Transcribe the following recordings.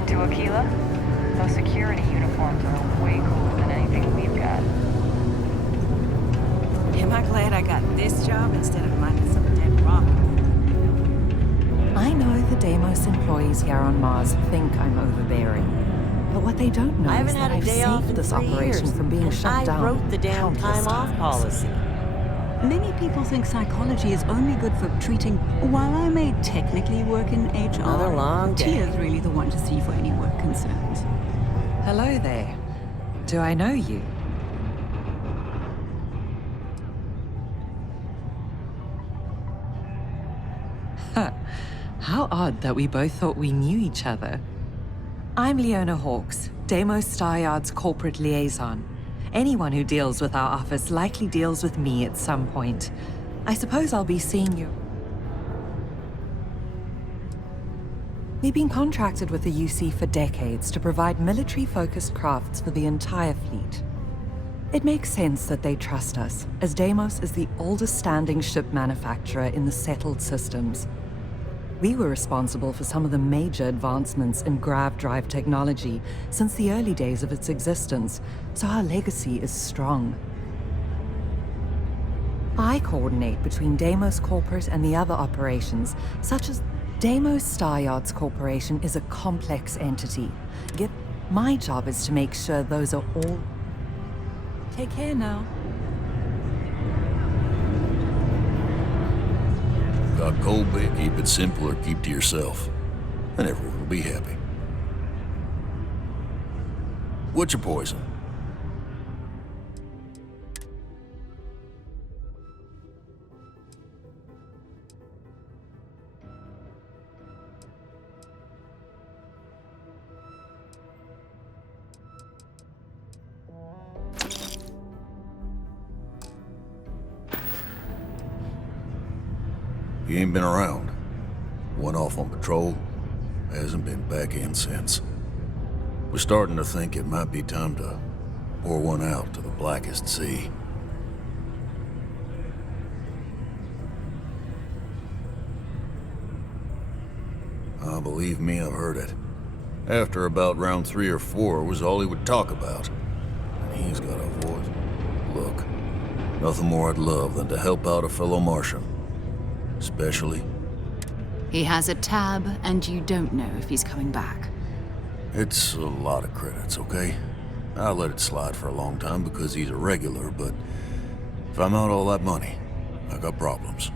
Been to Aquila? Those security uniforms are way cooler than anything we've got. Am I glad I got this job instead of minding some dead rock? I know the Deimos employees here on Mars think I'm overbearing. But what they don't know I is haven't that had a I've day off saved in this 3 operation years, from being and shut down. I wrote the damn countless time off times. policy. Many people think psychology is only good for treating. While I may technically work in HR, Another long day. Tia's really the one to see for any work concerns. Hello there. Do I know you? Huh. How odd that we both thought we knew each other. I'm Leona Hawkes, Deimos Star Yard's corporate liaison. Anyone who deals with our office likely deals with me at some point. I suppose I'll be seeing you. We've been contracted with the UC for decades to provide military-focused crafts for the entire fleet. It makes sense that they trust us, as Deimos is the oldest standing ship manufacturer in the settled systems. We were responsible for some of the major advancements in grav drive technology since the early days of its existence, so our legacy is strong. I coordinate between Deimos Corporate and the other operations, such as Deimos Star Yards Corporation is a complex entity. Yet my job is to make sure those are all... Take care now. Got cold beer, keep it simple or keep to yourself. And everyone will be happy. What's your poison? He ain't been around. Went off on patrol. Hasn't been back in since. We're starting to think it might be time to pour one out to the blackest sea. Believe me, I've heard it. After about round 3 or 4 was all he would talk about. And he's got a voice. Look, nothing more I'd love than to help out a fellow Martian. Especially... He has a tab, and you don't know if he's coming back. It's a lot of credits, okay? I let it slide for a long time because he's a regular, but if I'm out all that money, I got problems.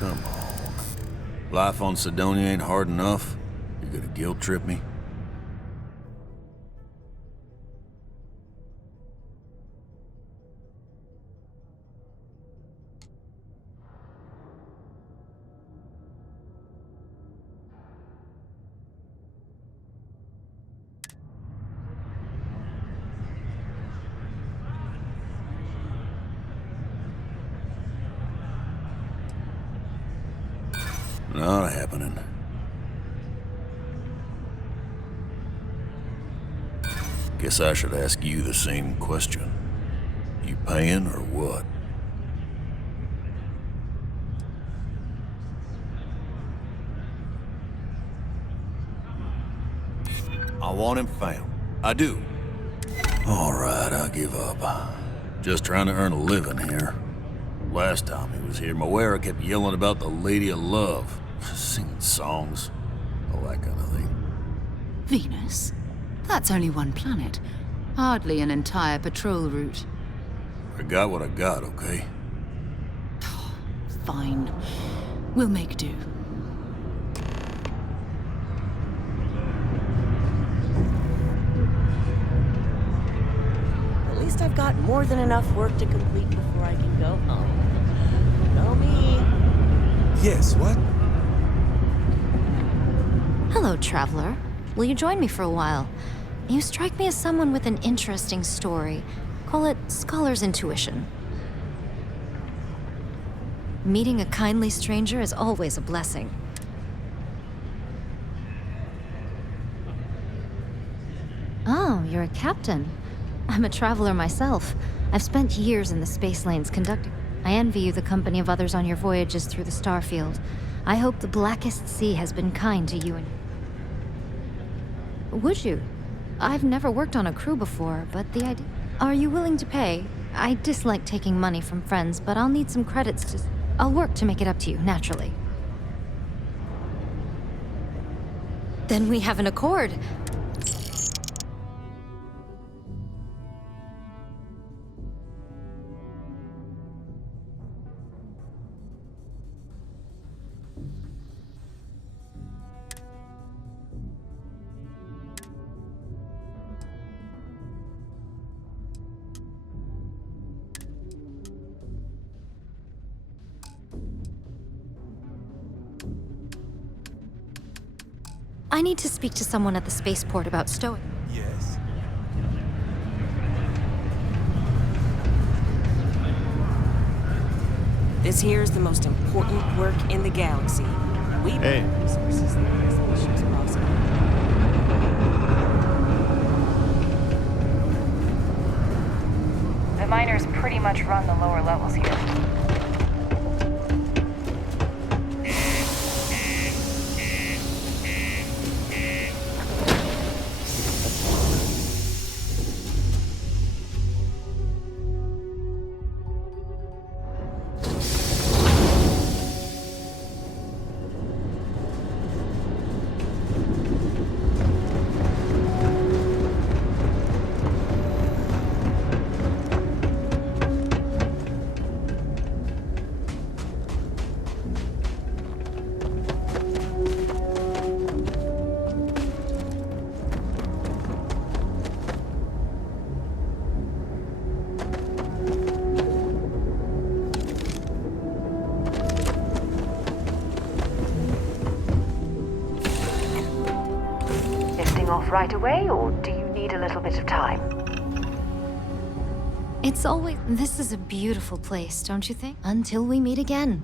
Come on. Life on Sidonia ain't hard enough. You're gonna guilt trip me? Not happening. Guess I should ask you the same question. You paying or what? I want him found. I do. All right, I give up. Just trying to earn a living here. Last time he was here, Moira kept yelling about the Lady of Love. Singing songs. All that kind of thing. Venus? That's only one planet. Hardly an entire patrol route. I got what I got, okay? Fine. We'll make do. At least I've got more than enough work to complete before I can go home. Know me. Yes, what? Hello, traveler. Will you join me for a while? You strike me as someone with an interesting story. Call it scholar's intuition. Meeting a kindly stranger is always a blessing. you're a captain. I'm a traveler myself. I've spent years in the space lanes conducting. I envy you the company of others on your voyages through the Starfield. I hope the Blackest Sea has been kind to you and... Would you? I've never worked on a crew before, but the idea... Are you willing to pay? I dislike taking money from friends, but I'll need some credits to... I'll work to make it up to you, naturally. Then we have an accord. I need to speak to someone at the spaceport about stowing. Yes. This here is the most important work in the galaxy. We Hey. bring resources that resolution is possible. The miners pretty much run the lower levels here. Off right away, or do you need a little bit of time? It's always... This is a beautiful place, don't you think? Until we meet again.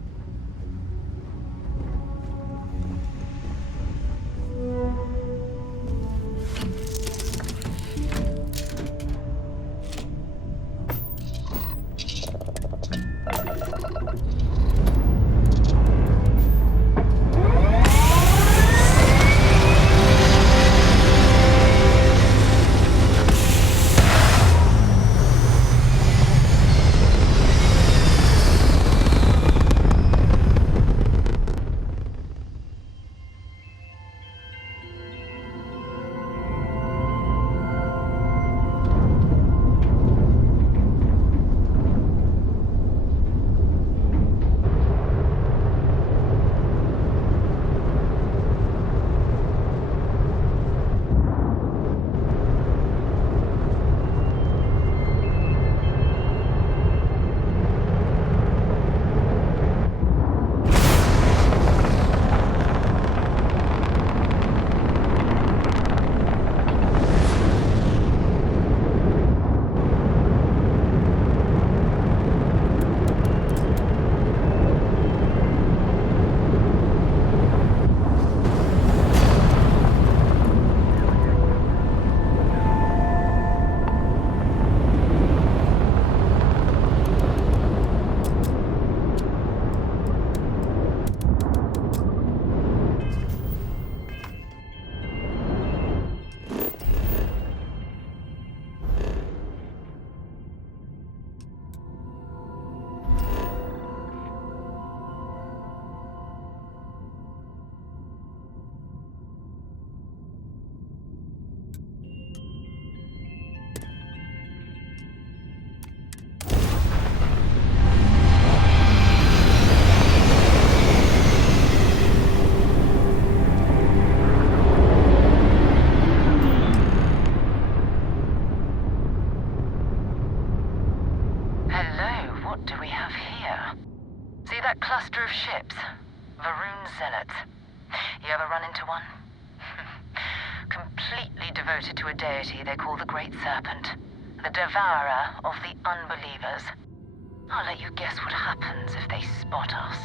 that cluster of ships? Varun Zealots. You ever run into one? Completely devoted to a deity they call the Great Serpent. The devourer of the unbelievers. I'll let you guess what happens if they spot us.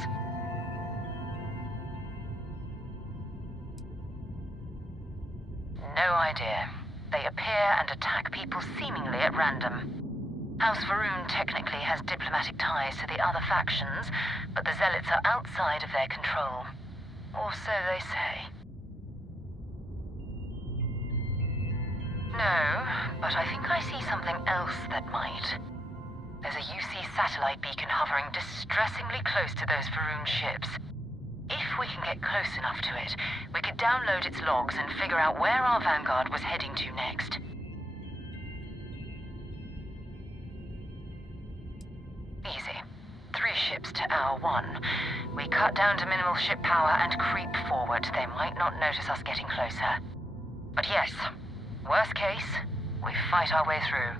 No idea. They appear and attack people seemingly at random. House Varun technically has diplomatic ties to the other factions, but the Zealots are outside of their control. Or so they say. No, but I think I see something else that might. There's a UC satellite beacon hovering distressingly close to those Varun ships. If we can get close enough to it, we could download its logs and figure out where our vanguard was heading to next. Easy. 3 ships to our 1. We cut down to minimal ship power and creep forward. They might not notice us getting closer. But yes, worst case, we fight our way through.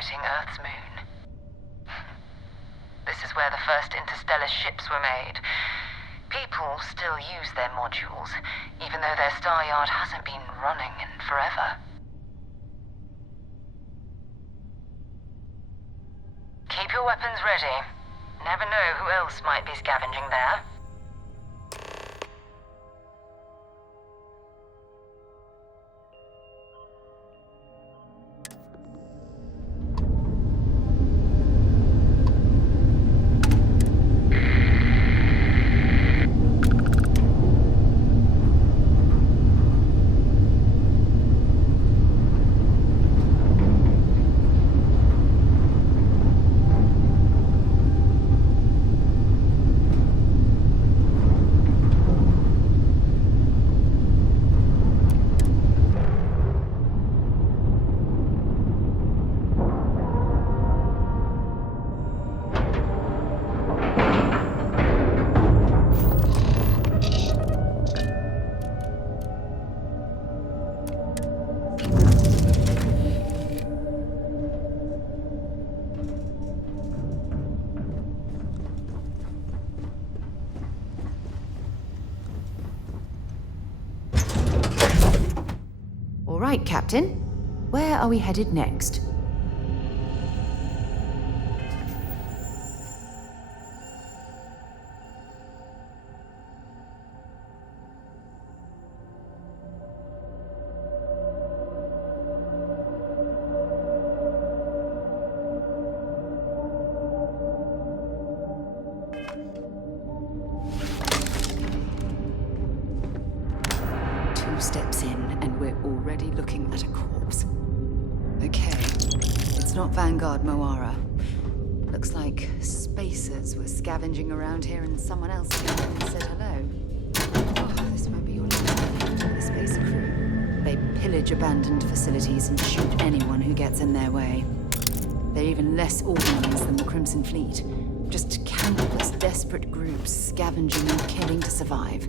orbiting Earth's moon. This is where the first interstellar ships were made. People still use their modules, even though their star yard hasn't been running in forever. Keep your weapons ready. Never know who else might be scavenging there. Right, Captain. Where are we headed next? Steps in, and we're already looking at a corpse. Okay, it's not Vanguard Moara. Looks like spacers were scavenging around here and someone else came and said hello. Oh, this won't be your the spacer crew. They pillage abandoned facilities and shoot anyone who gets in their way. They're even less organized than the Crimson Fleet. Just countless desperate groups scavenging and killing to survive.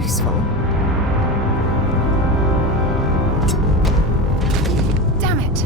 useful. Damn it!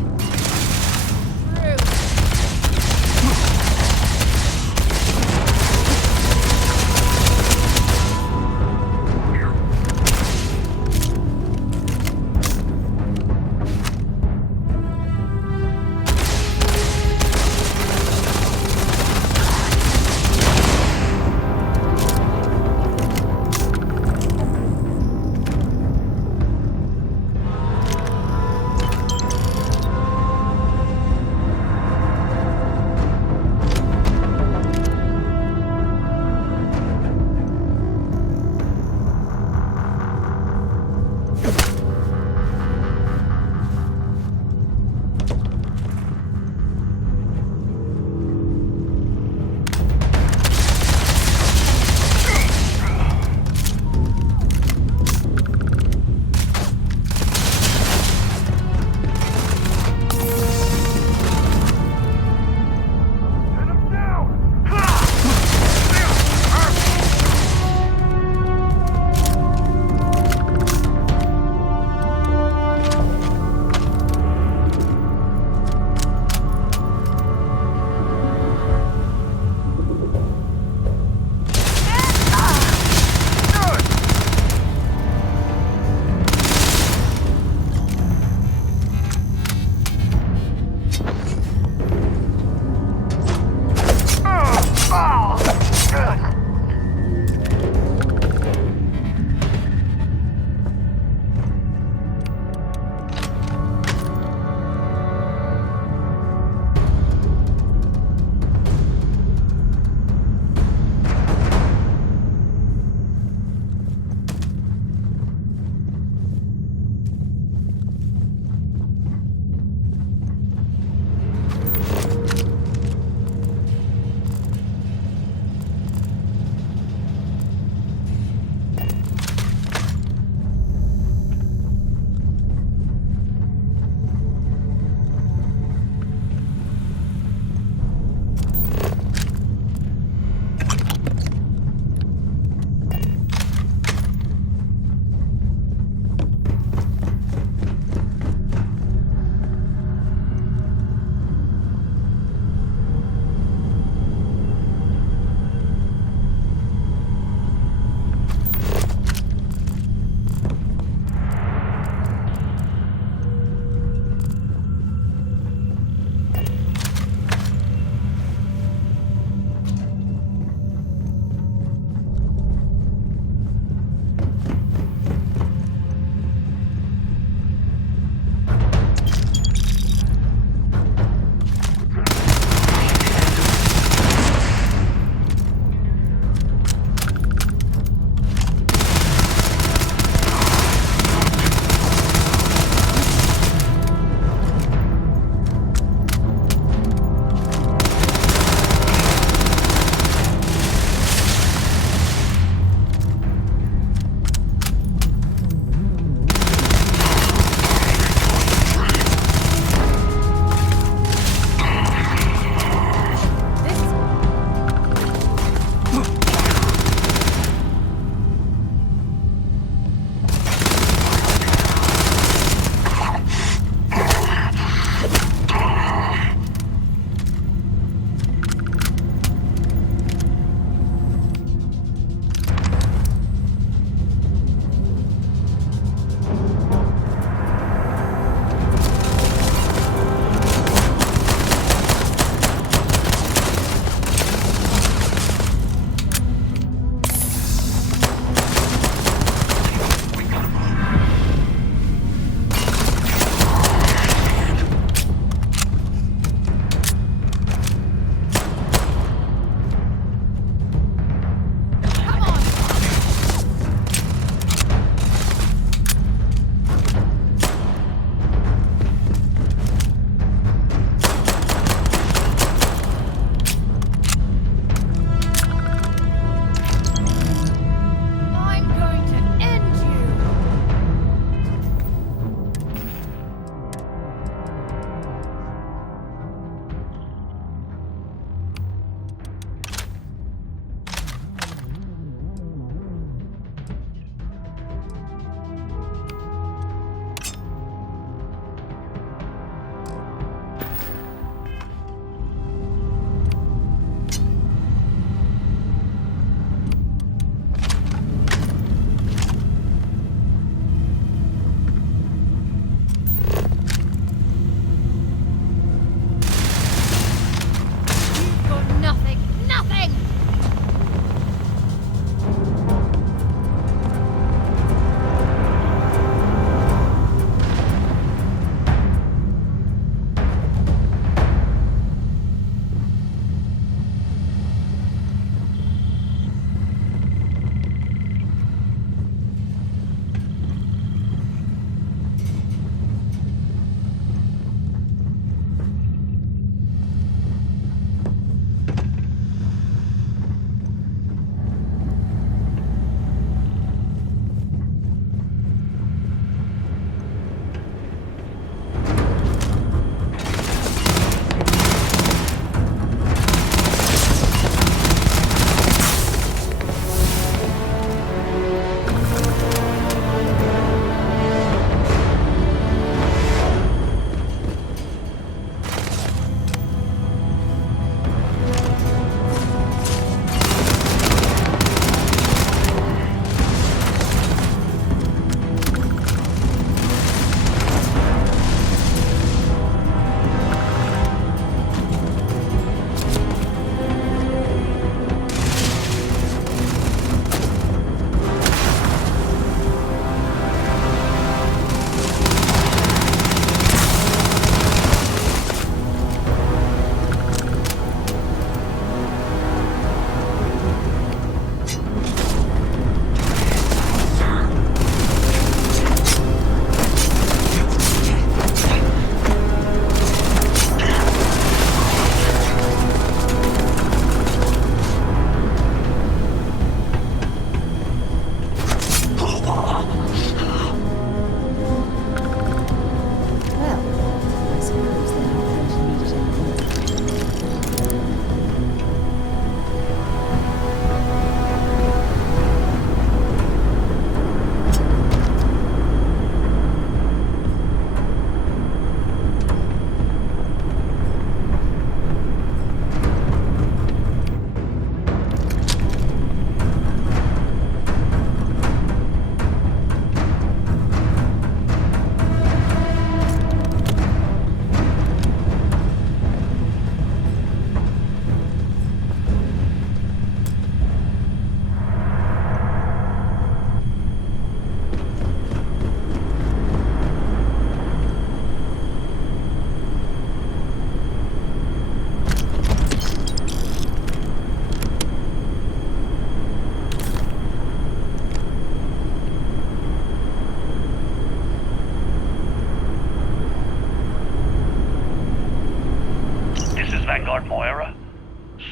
Vanguard Moira?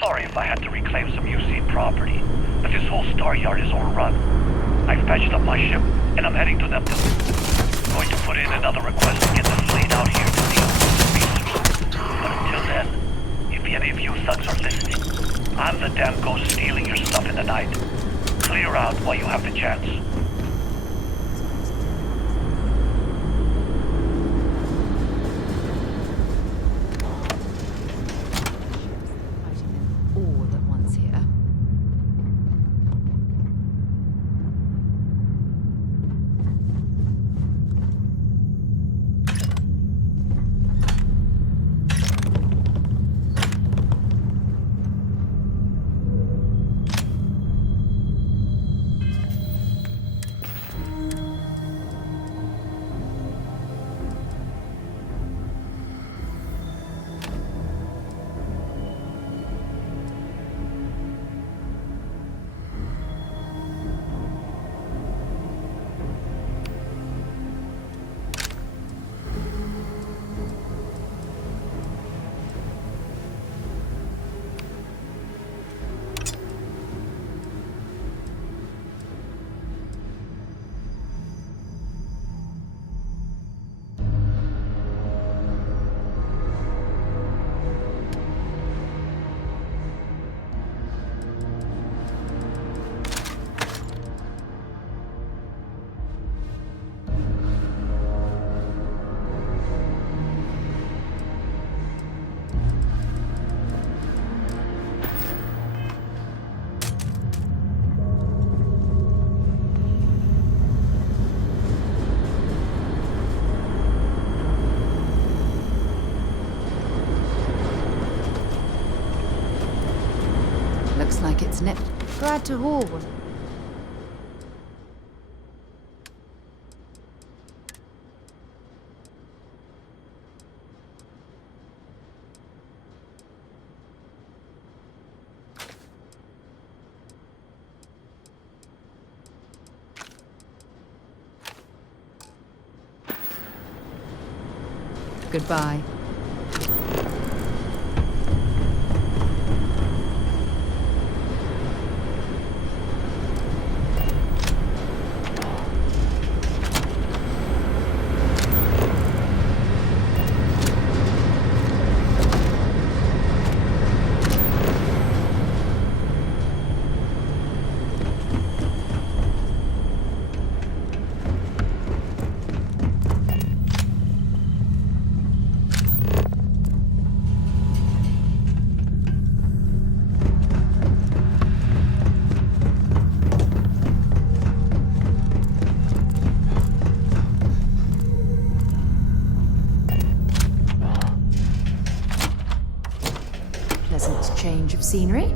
Sorry if I had to reclaim some UC property, but this whole star yard is overrun. I've patched up my ship, and I'm heading to Neptune. Going to put in another request to get the fleet out here to deal with the research. But until then, if any of you thugs are listening, I'm the damn ghost stealing your stuff in the night. Clear out while you have the chance. All at once here. Looks like it's glad to haul. Goodbye. Pleasant change of scenery.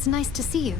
It's nice to see you.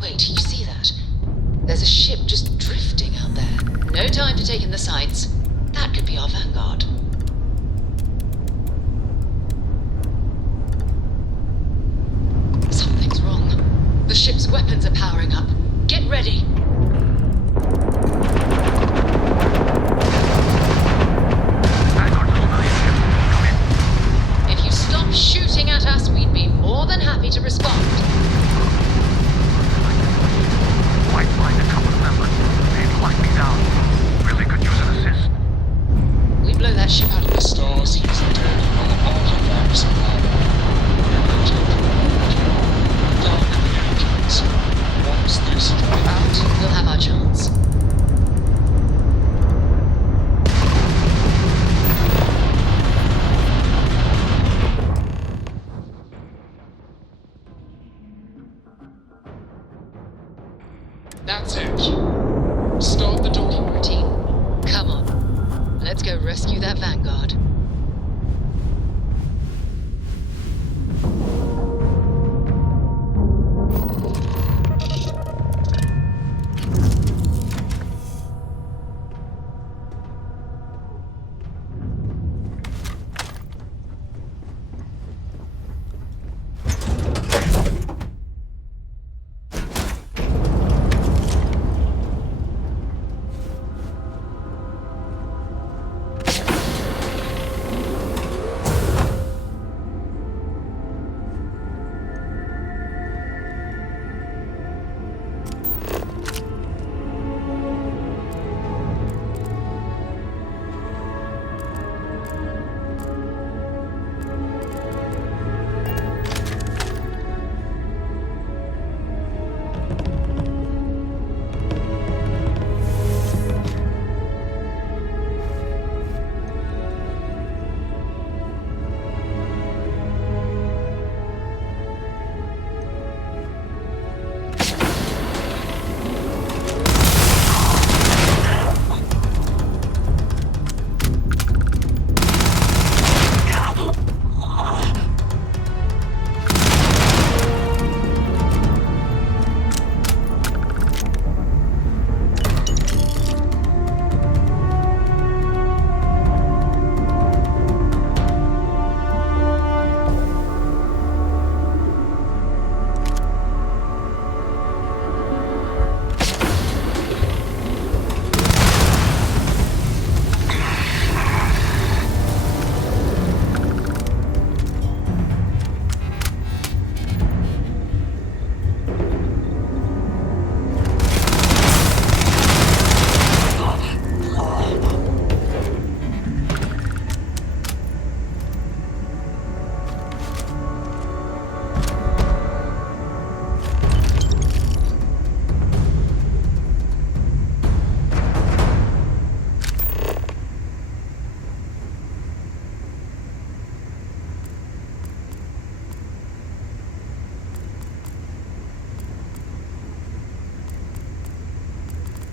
Wait, you see that? There's a ship just drifting out there. No time to take in the sights. That could be our vanguard. Something's wrong. The ship's weapons are powering up. Get ready. If you stop shooting at us, we'd be more than happy to respond. Might find a couple of members. They'd lock me down. Really could use an assist. We blow that ship out of the stores. Use the door on all our supply. Dark Americans. Once this drive out, we'll have our chance. That's it. Start the docking routine. Come on. Let's go rescue that vanguard.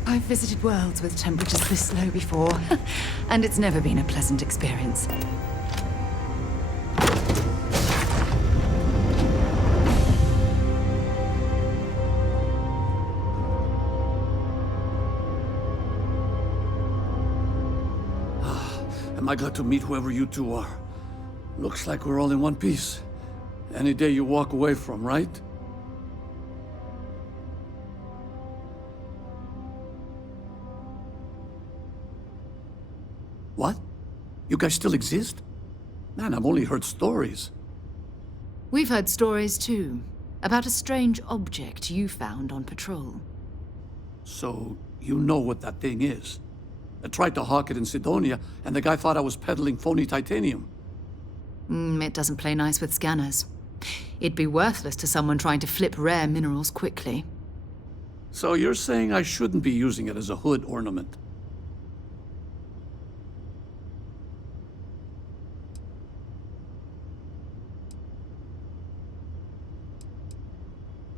I've visited worlds with temperatures this low before, and it's never been a pleasant experience. Am I glad to meet whoever you two are? Looks like we're all in one piece. Any day you walk away from, right? What? You guys still exist? Man, I've only heard stories. We've heard stories too, about a strange object you found on patrol. So, you know what that thing is? I tried to hawk it in Sidonia, and the guy thought I was peddling phony titanium. It doesn't play nice with scanners. It'd be worthless to someone trying to flip rare minerals quickly. So you're saying I shouldn't be using it as a hood ornament?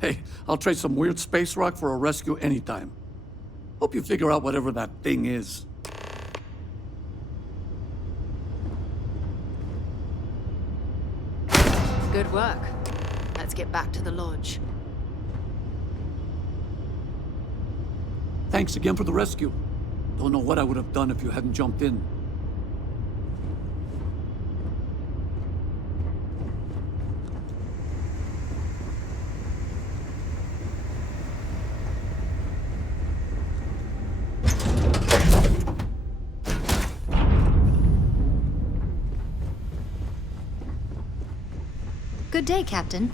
Hey, I'll trade some weird space rock for a rescue anytime. Hope you figure out whatever that thing is. Good work. Let's get back to the lodge. Thanks again for the rescue. Don't know what I would have done if you hadn't jumped in. Good day, Captain.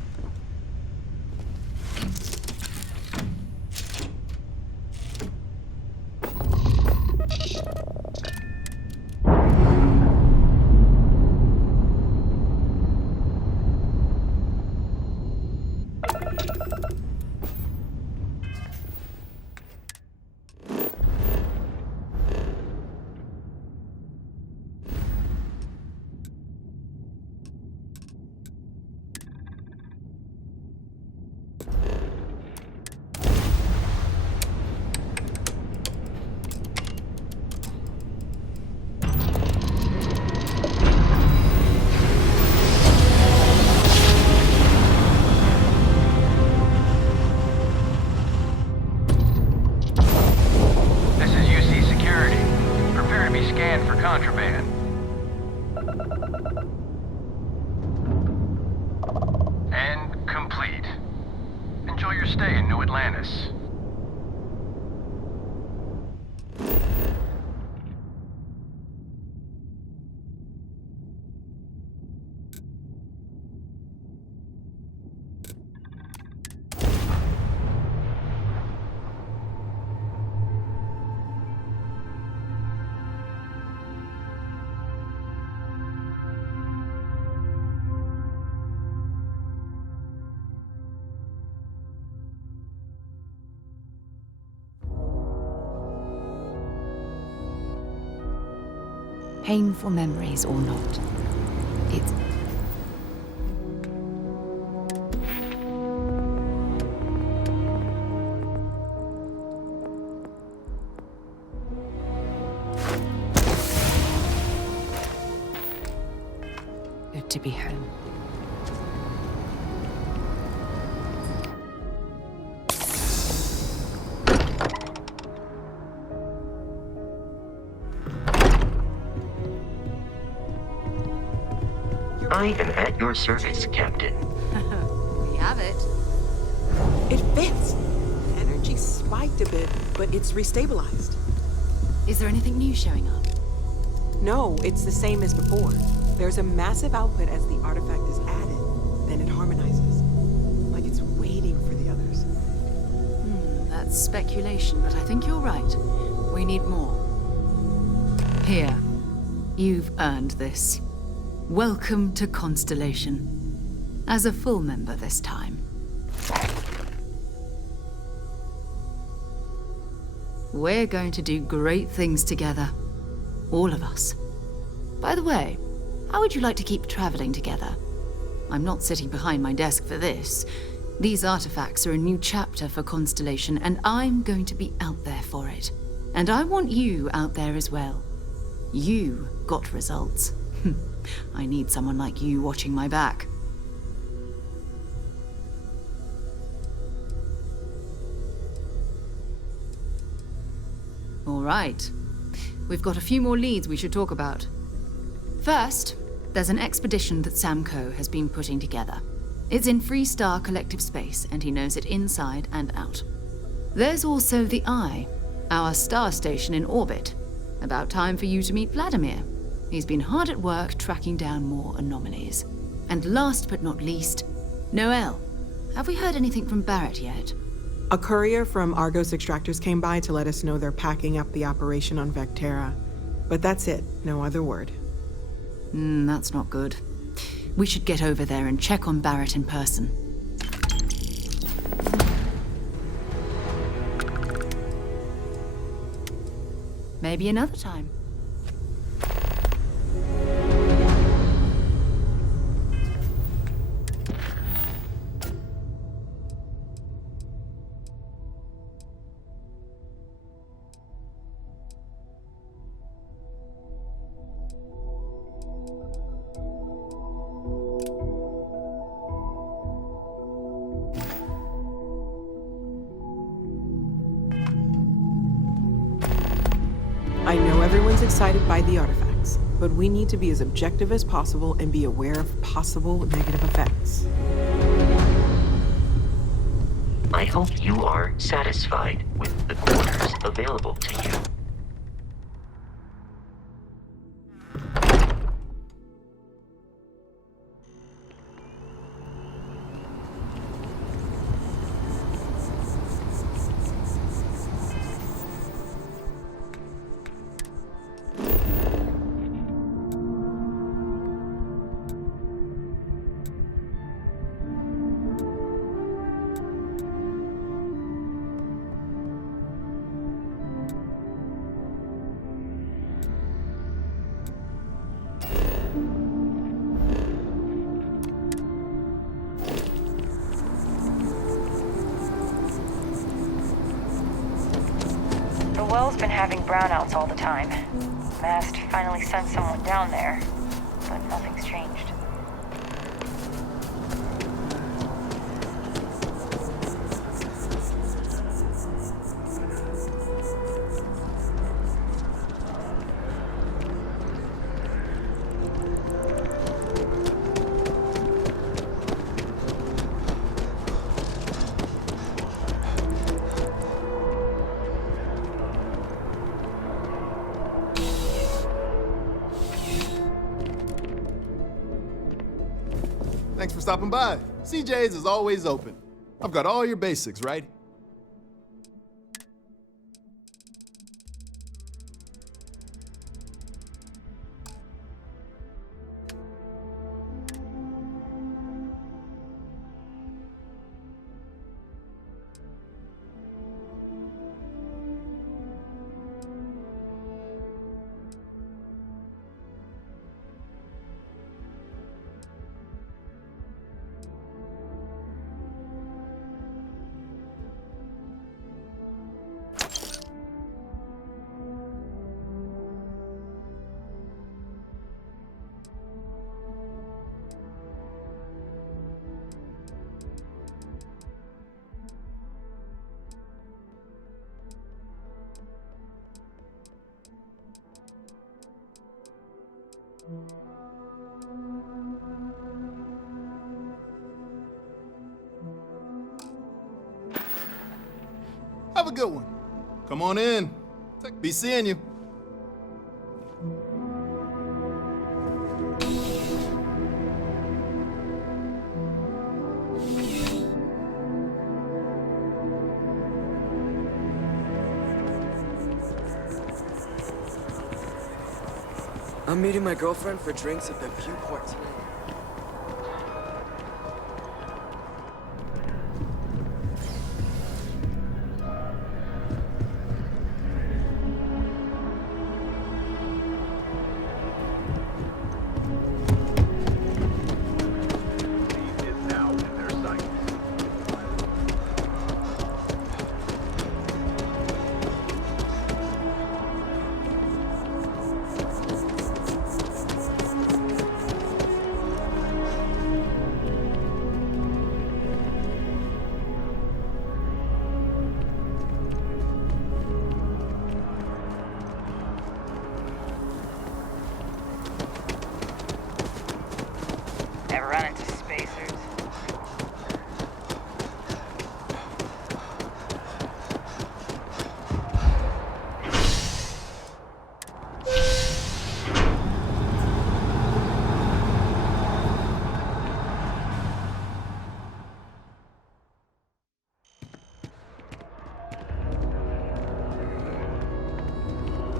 Contraband. And complete. Enjoy your stay in New Atlantis. Painful memories or not, it's... good to be home. I am at your service, Captain. We have it. It fits. Energy spiked a bit, but it's restabilized. Is there anything new showing up? No, it's the same as before. There's a massive output as the artifact is added, then it harmonizes. Like it's waiting for the others. That's speculation, but I think you're right. We need more. Here. You've earned this. Welcome to Constellation. As a full member this time. We're going to do great things together. All of us. By the way, how would you like to keep traveling together? I'm not sitting behind my desk for this. These artifacts are a new chapter for Constellation, and I'm going to be out there for it. And I want you out there as well. You got results. I need someone like you watching my back. All right. We've got a few more leads we should talk about. First, there's an expedition that Samco has been putting together. It's in Freestar Collective Space, and he knows it inside and out. There's also the Eye, our star station in orbit. About time for you to meet Vladimir. He's been hard at work tracking down more anomalies. And last but not least, Noel. Have we heard anything from Barrett yet? A courier from Argos Extractors came by to let us know they're packing up the operation on Vectera. But that's it, no other word. That's not good. We should get over there and check on Barrett in person. Maybe another time. I know everyone's excited by the artifacts, but we need to be as objective as possible and be aware of possible negative effects. I hope you are satisfied with the quarters available to you. The well's been having brownouts all the time. Mast finally sent someone down there, but nothing's changed. Thanks for stopping by. CJ's is always open. I've got all your basics, right? Have a good one. Come on in. Be seeing you. I'm meeting my girlfriend for drinks at the Viewport tonight.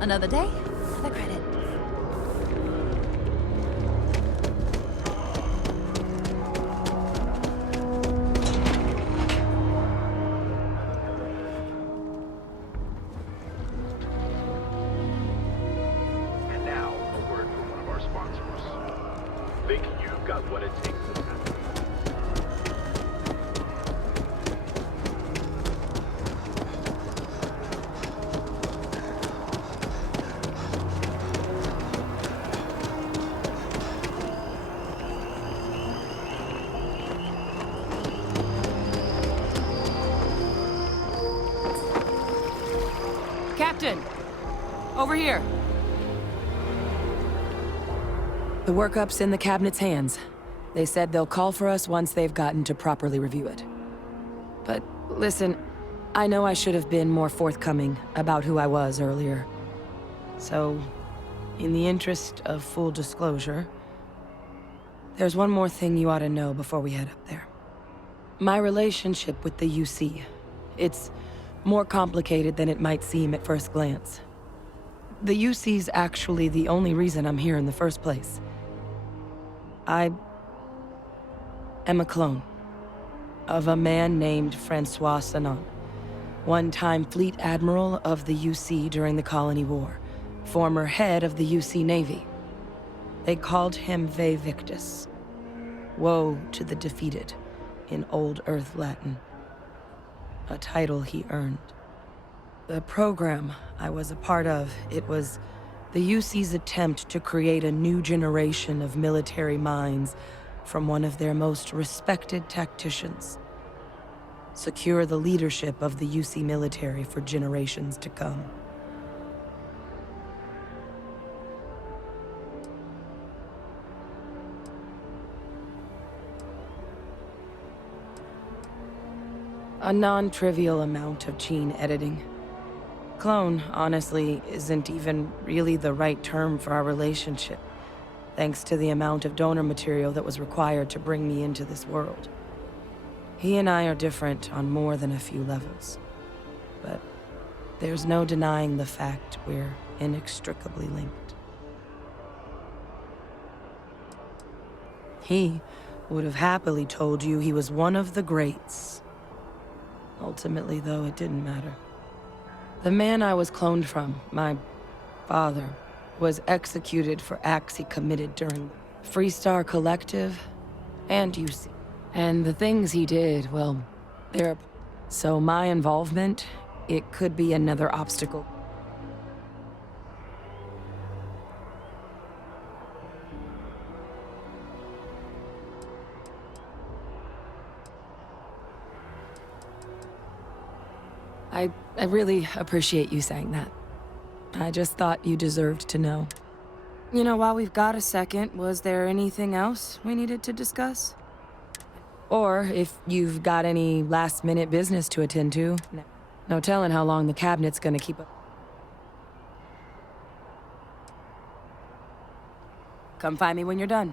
Another day, another credit. And now, a word from one of our sponsors. Think you've got what it takes to tackle. Captain! Over here! The workup's in the cabinet's hands. They said they'll call for us once they've gotten to properly review it. But listen, I know I should have been more forthcoming about who I was earlier. So, in the interest of full disclosure, there's one more thing you ought to know before we head up there. My relationship with the UC. It's more complicated than it might seem at first glance. The UC's actually the only reason I'm here in the first place. I am a clone of a man named Francois Sanon, one-time fleet admiral of the UC during the Colony War, former head of the UC Navy. They called him Ve Victus, woe to the defeated, in Old Earth Latin. A title he earned. The program I was a part of, it was the UC's attempt to create a new generation of military minds from one of their most respected tacticians. Secure the leadership of the UC military for generations to come. A non-trivial amount of gene editing. Clone, honestly, isn't even really the right term for our relationship, thanks to the amount of donor material that was required to bring me into this world. He and I are different on more than a few levels, but there's no denying the fact we're inextricably linked. He would have happily told you he was one of the greats. Ultimately, though, it didn't matter. The man I was cloned from, my father, was executed for acts he committed during Freestar Collective and UC. And the things he did, well, they're... So my involvement, it could be another obstacle. I really appreciate you saying that. I just thought you deserved to know. You know, while we've got a second, was there anything else we needed to discuss? Or if you've got any last-minute business to attend to. No telling how long the cabinet's gonna keep up. Come find me when you're done.